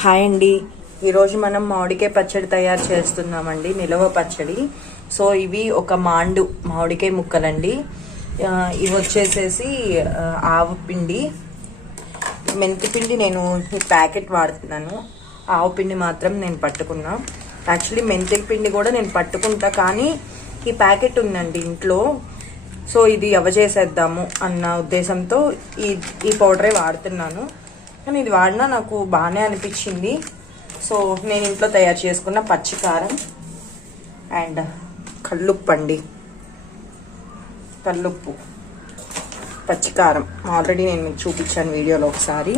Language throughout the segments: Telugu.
హాయ్ అండి. ఈరోజు మనం మామిడికాయ పచ్చడి తయారు చేస్తున్నామండి, నిలవ పచ్చడి. సో ఇవి ఒక మామిడికాయ ముక్కలండి. ఇవి వచ్చేసేసి ఆవు పిండి, మెంతి పిండి నేను ఈ ప్యాకెట్ వాడుతున్నాను. ఆవు పిండి మాత్రం నేను పట్టుకున్నా. యాక్చువల్లీ మెంతి పిండి కూడా నేను పట్టుకుంటా, కానీ ఈ ప్యాకెట్ ఉందండి ఇంట్లో. సో ఇది చేసేద్దాము అన్న ఉద్దేశంతో ఈ పౌడరే వాడుతున్నాను. కానీ ఇది వాడినా నాకు బాగానే అనిపించింది. సో నేను ఇంట్లో తయారు చేసుకున్న పచ్చికారం అండ్ కల్లుప్పు అండి. కల్లుప్పు, పచ్చికారం ఆల్రెడీ నేను మీకు చూపించాను వీడియోలో ఒకసారి.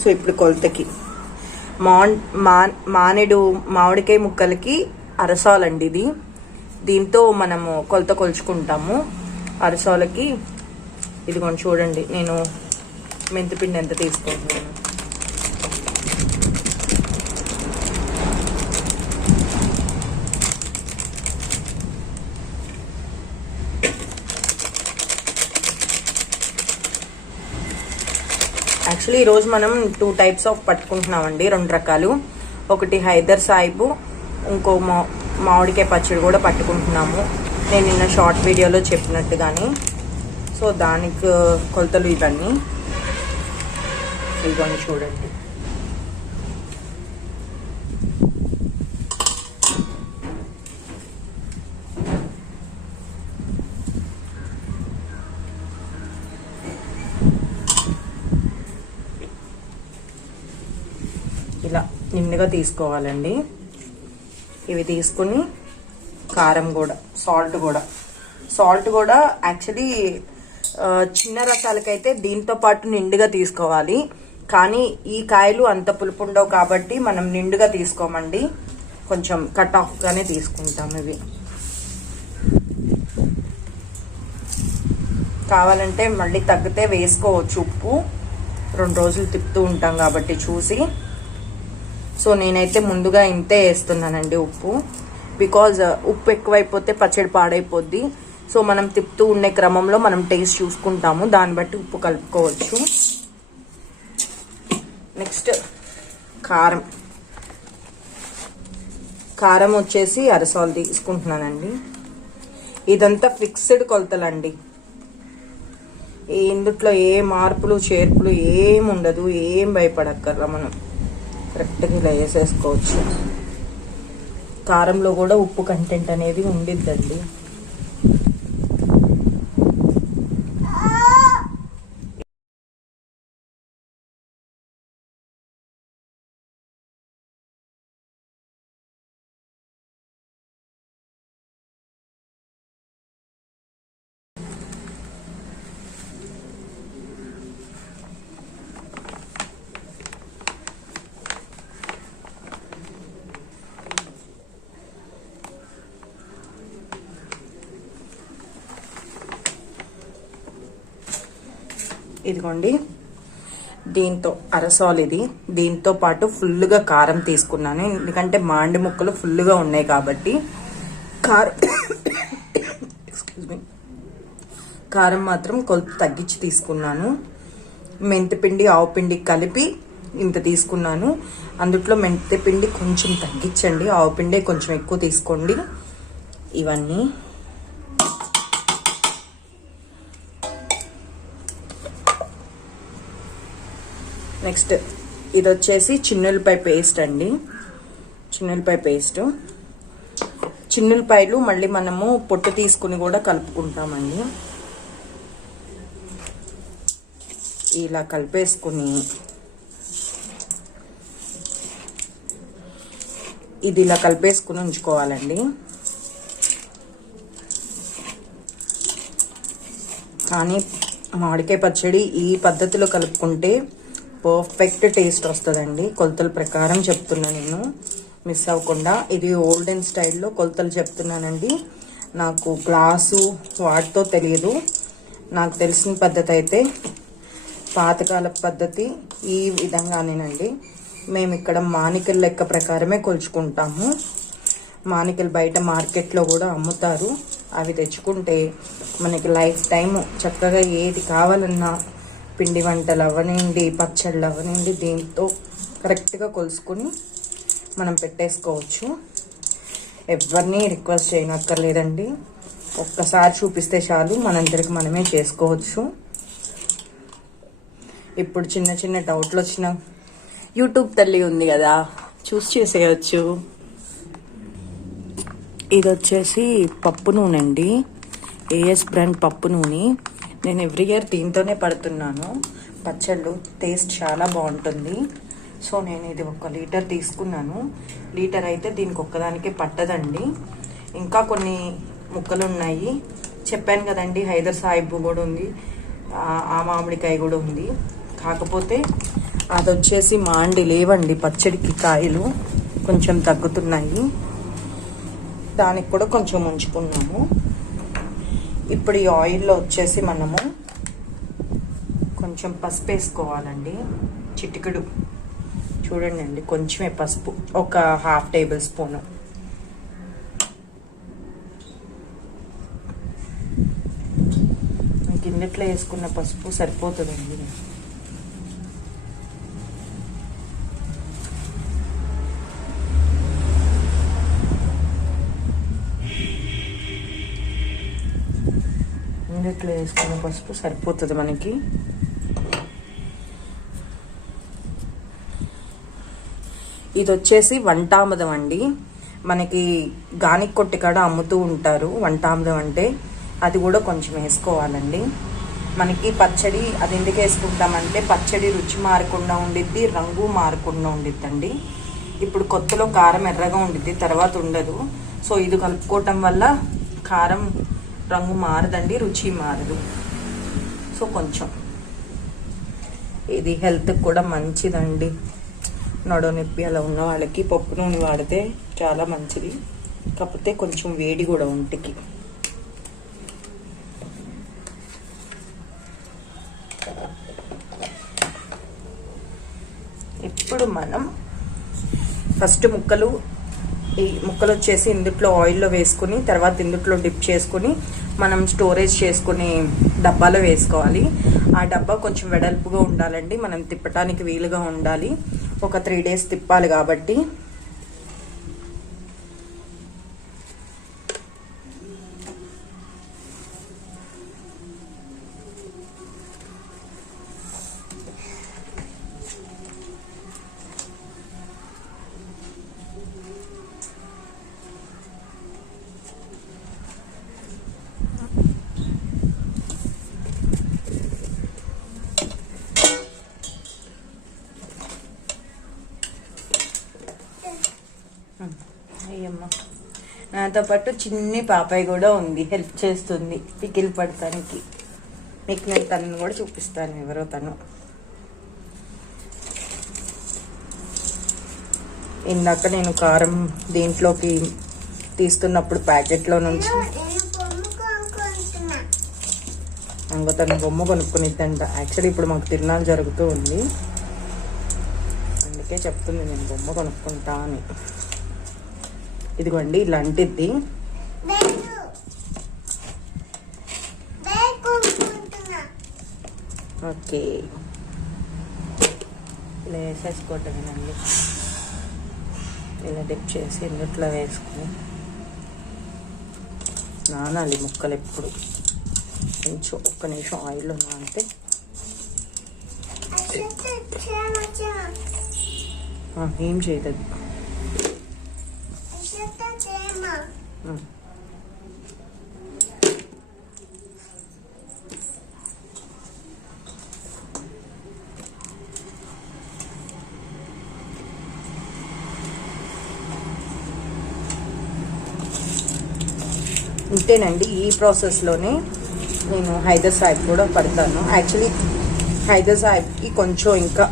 సో ఇప్పుడు కొలతకి మామిడికాయ ముక్కలకి అరసాలండి ఇది. దీంతో మనము కొలత కొలుచుకుంటాము. అరసాలకి ఇదిగోండి చూడండి, నేను మెంతిపిండి ఎంత తీసుకుంటున్నాను. యాక్చువల్లీ ఈరోజు మనం 2 టైప్స్ ఆఫ్ పట్టుకుంటున్నామండి, 2 రకాలు. ఒకటి హైదర్ సాయిబు, ఇంకో మామిడికాయ పచ్చడి కూడా పట్టుకుంటున్నాము. నేను నిన్న షార్ట్ వీడియోలో చెప్పినట్టుగానే. సో దానికి కొలతలు ఇవన్నీ చూడండి. ఇలా నిమ్మగా తీసుకోవాలండి. ఇవి తీసుకుని కారం కూడా, సాల్ట్ కూడా యాక్చువల్లీ చిన్న రసాలకైతే దీంతో పాటు నిండుగా తీసుకోవాలి. కానీ ఈ కాయలు అంత పులుపు ఉండవు కాబట్టి మనం నిండుగా తీసుకోమండి, కొంచెం కట్ ఆఫ్గానే తీసుకుంటాం. ఇవి కావాలంటే మళ్ళీ తగ్గితే వేసుకోవచ్చు ఉప్పు. 2 రోజులు తిప్పుతూ ఉంటాం కాబట్టి చూసి. సో నేనైతే ముందుగా ఇంతే వేస్తున్నానండి ఉప్పు. బికాజ్ ఉప్పు ఎక్కువైపోతే పచ్చడి పాడైపోద్ది. సో మనం తిప్పుతూ ఉండే క్రమంలో మనం టేస్ట్ చూసుకుంటాము, దాన్ని బట్టి ఉప్పు కలుపుకోవచ్చు. నెక్స్ట్ కారం వచ్చేసి అరసాలు తీసుకుంటున్నానండి. ఇదంతా ఫిక్స్డ్ కొలతలండి, ఇందుట్లో ఏ మార్పులు చేర్పులు ఏం ఉండదు. ఏం భయపడక్కర్లా, మనం కరెక్ట్గా ఇలా వేసేసుకోవచ్చు. కారంలో కూడా ఉప్పు కంటెంట్ అనేది ఉండిద్దండి. ఇదిగోండి, దీంతో అరసాలు ఇది. దీంతో పాటు ఫుల్గా కారం తీసుకున్నాను, ఎందుకంటే మాండి ముక్కలు ఫుల్గా ఉన్నాయి కాబట్టి. కారం మాత్రం కొలత తగ్గించి తీసుకున్నాను. మెంతిపిండి ఆవు పిండి కలిపి ఇంత తీసుకున్నాను. అందుట్లో మెంతిపిండి కొంచెం తగ్గించండి, ఆవు పిండి కొంచెం ఎక్కువ తీసుకోండి. ఇవన్నీ నెక్స్ట్ ఇది వచ్చేసి చిన్నులపాయ పేస్ట్ అండి. చిన్నులపాయలు మళ్ళీ మనము పొట్టు తీసుకుని కూడా కలుపుకుంటామండి. ఇలా కలిపేసుకుని ఇది ఇలా కలిపేసుకుని ఉంచుకోవాలండి. కానీ మామిడికాయ పచ్చడి ఈ పద్ధతిలో కలుపుకుంటే పర్ఫెక్ట్ టేస్ట్ వస్తుందండి. కొలతల ప్రకారం చెప్తున్నా నేను, మిస్ అవ్వకుండా. ఇది ఓల్డెన్ స్టైల్లో కొలతలు చెప్తున్నానండి. నాకు గ్లాసు వాటితో తెలియదు. నాకు తెలిసిన పద్ధతి అయితే పాతకాల పద్ధతి ఈ విధంగానేనండి. మేము ఇక్కడ మానికల లెక్క ప్రకారమే కొలుచుకుంటాము. మానికలు బయట మార్కెట్లో కూడా అమ్ముతారు. అవి తెచ్చుకుంటే మనకి లైఫ్ టైము చక్కగా ఏది కావాలన్నా పిండి వంటలు అవ్వనండి, పచ్చళ్ళు అవ్వనండి, దీంతో కరెక్ట్గా కొలుసుకొని మనం పెట్టేసుకోవచ్చు. ఎవరిని రిక్వెస్ట్ చేయనక్కర్లేదండి, ఒక్కసారి చూపిస్తే చాలు, మనందరికి మనమే చేసుకోవచ్చు. ఇప్పుడు చిన్న చిన్న డౌట్లు వచ్చిన యూట్యూబ్ తల్లి ఉంది కదా, చూసి చేసేయచ్చు. ఇది వచ్చేసి పప్పు నూనె అండి, ఏఎస్ బ్రాండ్ పప్పు నూనె. నేను ఎవ్రీ ఇయర్ దీంతోనే పడుతున్నాను. పచ్చళ్ళు టేస్ట్ చాలా బాగుంటుంది. సో నేను ఇది 1 లీటర్ తీసుకున్నాను. లీటర్ అయితే దీనికి ఒక్కదానికే పట్టదండి. ఇంకా కొన్ని ముక్కలు ఉన్నాయి, చెప్పాను కదండి. హైదర్ సాహిబ్ కూడా ఉంది, ఆ మామిడికాయ కూడా ఉంది. కాకపోతే అది వచ్చేసి మాండి లేవండి పచ్చడికి, కాయలు కొంచెం తగ్గుతున్నాయి. దానికి కూడా కొంచెం ఉంచుకున్నాము. ఇప్పుడు ఈ ఆయిల్లో వచ్చేసి మనము కొంచెం పసుపు వేసుకోవాలండి, చిటికెడు. చూడండి అండి, కొంచెమే పసుపు, ఒక 1/2 టేబుల్ స్పూను. గిన్నెట్లో వేసుకున్న పసుపు సరిపోతుందండి. గిన్నెట్లో వేసుకున్న పసుపు సరిపోతుంది మనకి. ఇది వచ్చేసి వంటామదం అండి. మనకి గానికి కొట్టి కాడ అమ్ముతూ ఉంటారు వంటామదం అంటే. అది కూడా కొంచెం వేసుకోవాలండి. మనకి పచ్చడి అది ఎందుకు వేసుకుంటామంటే పచ్చడి రుచి మారకుండా ఉండిద్ది, రంగు మారకుండా ఉండిద్దండి. ఇప్పుడు కొత్తలో కారం ఎర్రగా ఉండిద్ది, తర్వాత ఉండదు. సో ఇది కలుపుకోవటం వల్ల కారం రంగు మారదండి, రుచి మారదు. సో కొంచెం ఇది హెల్త్కి కూడా మంచిదండి. నడుము నొప్పి అలా ఉన్న వాళ్ళకి పప్పు నూనె వాడితే చాలా మంచిది. కాకపోతే కొంచెం వేడి కూడా ఒంటికి. ఇప్పుడు మనం ఫస్ట్ ఈ ముక్కలు వచ్చేసి ఇందుట్లో ఆయిల్లో వేసుకుని, తర్వాత ఇందుట్లో డిప్ చేసుకుని మనం స్టోరేజ్ చేసుకునే డబ్బాలో వేసుకోవాలి. ఆ డబ్బా కొంచెం వెడల్పుగా ఉండాలండి, మనం తిప్పటానికి వీలుగా ఉండాలి. ఒక 3 డేస్ తిప్పాలి కాబట్టి. అయ్యమ్మ, నాతో పాటు చిన్ని పాపాయి కూడా ఉంది, హెల్ప్ చేస్తుంది పికిల్ పడటానికి. మీకు నేను తనను కూడా చూపిస్తాను, ఎవరో తను. ఇందాక నేను కారం దీంట్లోకి తీస్తున్నప్పుడు ప్యాకెట్లో నుంచి ఇంకో తను బొమ్మ కొనుక్కునిద్దంట. యాక్చువల్లీ ఇప్పుడు మాకు తిరునాళ్ళు జరుగుతూ ఉంది, అందుకే చెప్తుంది నేను బొమ్మ కొనుక్కుంటా అని. ఇదిగోండి ఇలాంటిది. ఓకే, ఇలా వేసేసుకోవటమేనండి. ఇలా డిప్ చేసి ఇందుట్లో వేసుకుని నానాలి ముక్కలు. ఎప్పుడు కొంచెం 1 నిమిషం ఆయిల్లో నానితే ఏం చేయదు. ఇంతేనండి. ఈ ప్రాసెస్లోనే నేను హైదర్ సాహిబ్ కూడా పడతాను. యాక్చువల్లీ హైదర్ సాహిబ్కి కొంచెం ఇంకా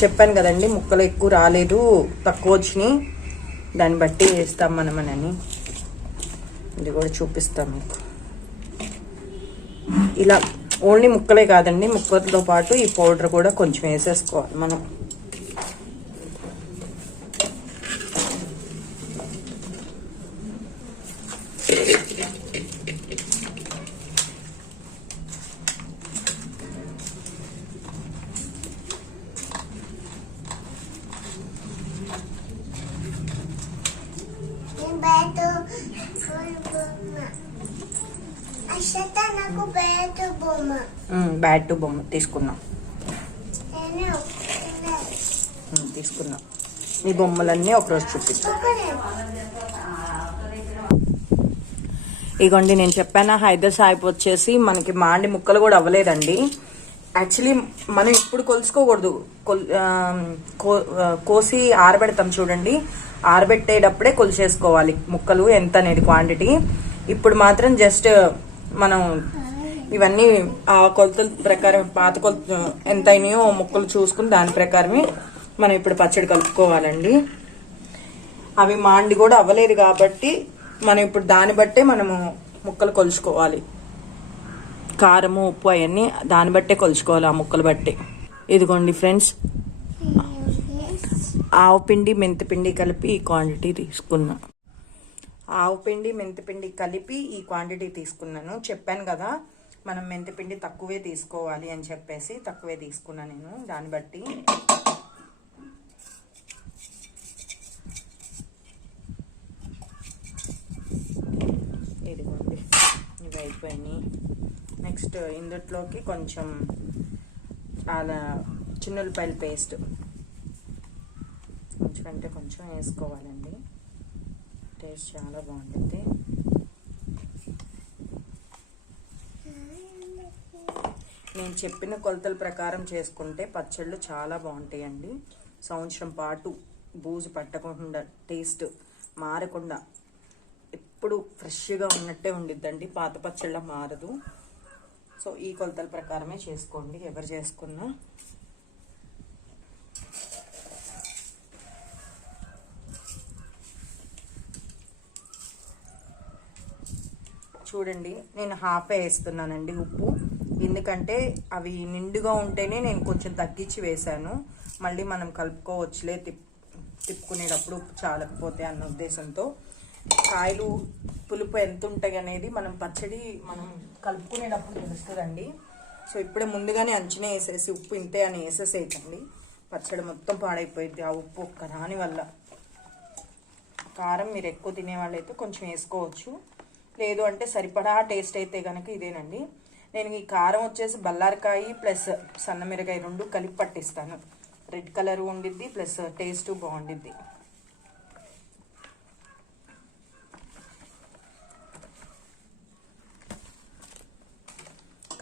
చెప్పాను కదండి, ముక్కలు ఎక్కువ రాలేదు, తక్కువ వచ్చినాయి, దాన్ని బట్టి వేస్తాం మనమని. ఇది కూడా చూపిస్తాం మీకు. ఇలా ఓన్లీ ముక్కలే కాదండి, ముక్కలతో పాటు ఈ పౌడర్ కూడా కొంచెం వేసేసుకోవాలి మనం. బ్యాట్ బొమ్మ తీసుకున్నాం. తీసుకున్నాం. ఈ బొమ్మలన్నీ ఒకరోజు చూపిస్తాం. ఇగోండి, నేను చెప్పాను హైదర్ సాహిబ్ వచ్చేసి మనకి మాండి ముక్కలు కూడా అవ్వలేదండి. యాక్చువల్లీ మనం ఇప్పుడు కొలుసుకోకూడదు, కోసి ఆరబెడతాం చూడండి, ఆరబెట్టేటప్పుడే కొలిచేసుకోవాలి ముక్కలు ఎంత అనేది క్వాంటిటీ. ఇప్పుడు మాత్రం జస్ట్ మనం ఇవన్నీ ఆ కొలతల ప్రకారం పాత కొలత ఎంత అయినాయో ముక్కలు చూసుకుని దాని ప్రకారమే మనం ఇప్పుడు పచ్చడి కలుపుకోవాలండి. అవి మాండి కూడా అవ్వలేదు కాబట్టి మనం ఇప్పుడు దాన్ని బట్టే మనము ముక్కలు కొలుచుకోవాలి. కారము ఉప్పు అవన్నీ దాన్ని బట్టే కొలుచుకోవాలి, ఆ ముక్కలు బట్టే. ఇదిగోండి ఫ్రెండ్స్, ఆవు పిండి మెంతిపిండి కలిపి ఈ క్వాంటిటీ తీసుకున్నా. ఆవు పిండి మెంతిపిండి కలిపి ఈ క్వాంటిటీ తీసుకున్నాను. చెప్పాను కదా మనం మెంతిపిండి తక్కువే తీసుకోవాలి అని చెప్పేసి తక్కువే తీసుకున్నా నేను. దాన్ని బట్టి ఇదిగోండి, ఇవి అయిపోయినాయి. నెక్స్ట్ ఇందులోకి కొంచెం అలా చిన్నులపాయల పేస్ట్ కొంచెం అంటే కొంచెం వేసుకోవాలండి. టేస్ట్ చాలా బాగుంటుంది. నేను చెప్పిన కొలతల ప్రకారం చేసుకుంటే పచ్చళ్ళు చాలా బాగుంటాయండి. సంవత్సరం పాటు బూజు పట్టకుండా, టేస్ట్ మారకుండా ఎప్పుడు ఫ్రెష్గా ఉన్నట్టే ఉండిద్దండి. పాత పచ్చళ్ళ మారదు. సో ఈ కొలతల ప్రకారమే చేసుకోండి ఎవరు చేసుకున్నా. చూడండి, నేను హాఫే వేస్తున్నానండి ఉప్పు. ఎందుకంటే అవి నిండుగా ఉంటేనే నేను కొంచెం తగ్గించి వేసాను. మళ్ళీ మనం కలుపుకోవచ్చులే తిప్పుకునేటప్పుడు ఉప్పు చాలకపోతే అన్న ఉద్దేశంతో. కాయలు పులుపు ఎంత ఉంటాయి అనేది మనం పచ్చడి మనం కలుపుకునేటప్పుడు తెలుస్తుందండి. సో ఇప్పుడే ముందుగానే అంచనా వేసేసి ఉప్పు ఇంతే అని వేసేసేయకండి, పచ్చడి మొత్తం పాడైపోయింది ఆ ఉప్పు ఒక్క రాని వల్ల. కారం మీరు ఎక్కువ తినేవాళ్ళైతే కొంచెం వేసుకోవచ్చు, లేదు అంటే సరిపడా టేస్ట్ అయితే కనుక ఇదేనండి. నేను ఈ కారం వచ్చేసి బల్లారికాయ ప్లస్ సన్నమిరకాయ రెండు కలిపి పట్టిస్తాను. రెడ్ కలర్ ఉండిద్ది ప్లస్ టేస్ట్ బాగుండిద్ది.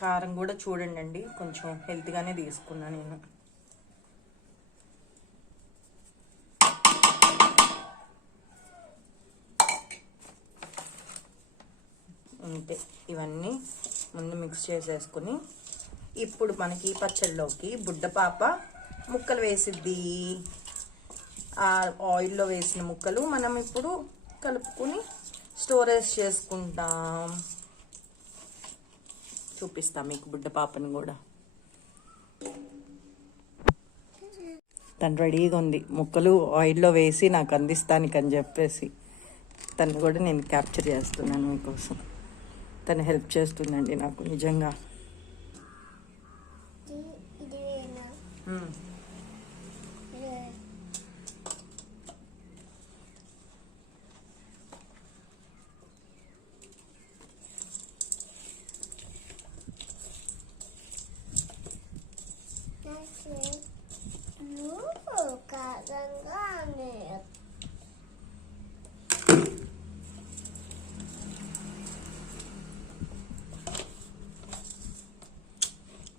కారం కూడా చూడండి కొంచెం హెల్తీగానే తీసుకున్నా నేను. అంతే, ఇవన్నీ ముందు మిక్స్ చేసేసుకుని ఇప్పుడు మనకి ఈ పచ్చళ్ళలోకి బుడ్డపాప ముక్కలు వేసిద్ది. ఆ ఆయిల్లో వేసిన ముక్కలు మనం ఇప్పుడు కలుపుకొని స్టోరేజ్ చేసుకుంటాం. చూపిస్తాం మీకు బుడ్డపాపని కూడా. తను రెడీగా ఉంది ముక్కలు ఆయిల్లో వేసి నాకు అందిస్తానికని చెప్పేసి. తను కూడా నేను క్యాప్చర్ చేస్తున్నాను మీకోసం. తను హెల్ప్ చేస్తుందండి నాకు నిజంగా.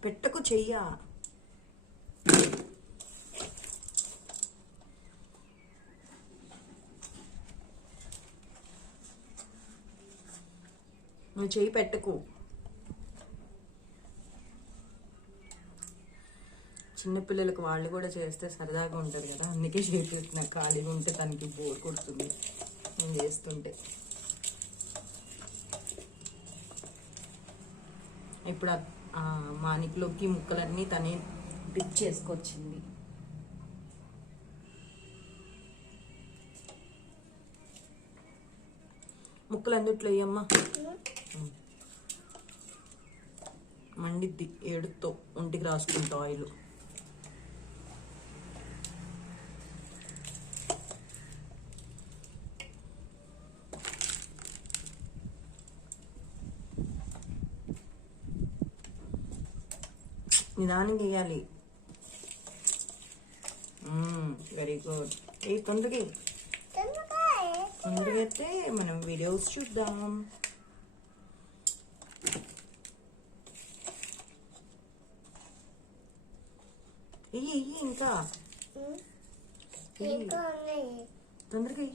పెట్టకు చెయ్యా. నువ్వు చెయ్యి పెట్టకు. చిన్నపిల్లలకు వాళ్ళు కూడా చేస్తే సరదాగా ఉంటుంది కదా, అందుకే చేతున్నా. ఖాళీగా ఉంటే తనకి బోర్ కొడుతుంది నేను చేస్తుంటే. ఇప్పుడు మానికలోకి ముక్కలన్నీ తనే డిప్ చేసుకొచ్చింది. ముక్కలు అందుట్లో అయ్యమ్మా, మండిద్ది ఏడుతో ఒంటికి రాసుకుంటా ఆయిల్. నిదానంగా వేయాలి. Very good. ఏ తొందరగా తొందరగా అయితే మనం వీడియోస్ చూద్దాం. ఇంకా తొందరగా